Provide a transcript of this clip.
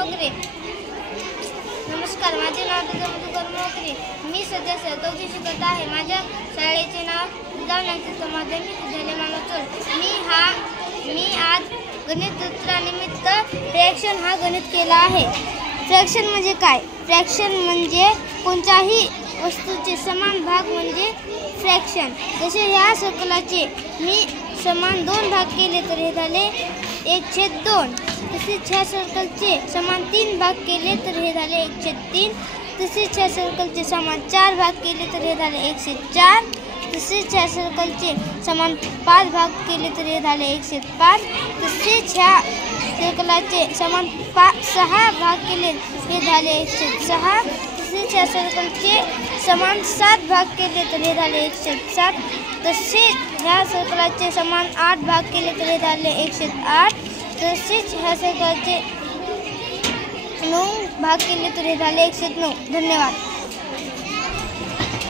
मोगरे. नमस्कार, माझे नाव मधुकर मोगरे. मी सध्या 4वी शिकत आहे. माझ्या शाळेचे नाव जिल्हा माध्यमिक विद्यालय मानोचोल. मी आज गणित सूत्रानिमित्त फ्रॅक्शन हा गणित केला आहे. फ्रॅक्शन म्हणजे काय? फ्रॅक्शन म्हणजे कोणत्याही वस्तूचे समान भाग म्हणजे फ्रॅक्शन. जसे ह्या सर्कलाचे मी समान 2 भाग केले तर हे झाले 1/2. तसेच ह्या सर्कलचे समान 3 भाग केले तर हे झाले 1/3. तसेच ह्या सर्कलचे समान 4 भाग केले तर हे झाले 1/4. तसेच ह्या सर्कलचे समान 5 भाग केले तर हे झाले 1/5. तसेच ह्या सर्कलाचे समान 6 भाग केले हे झाले 1/6. तसेच ह्या सर्कलचे समान 7 भाग केले तर हे झाले 1/7. तसेच ह्या सर्कलाचे समान 8 भाग केले तर हे झाले 1/8. तसेच ह्या सर्कलचे 9 भाग केले तर हे झाले 1/9. धन्यवाद.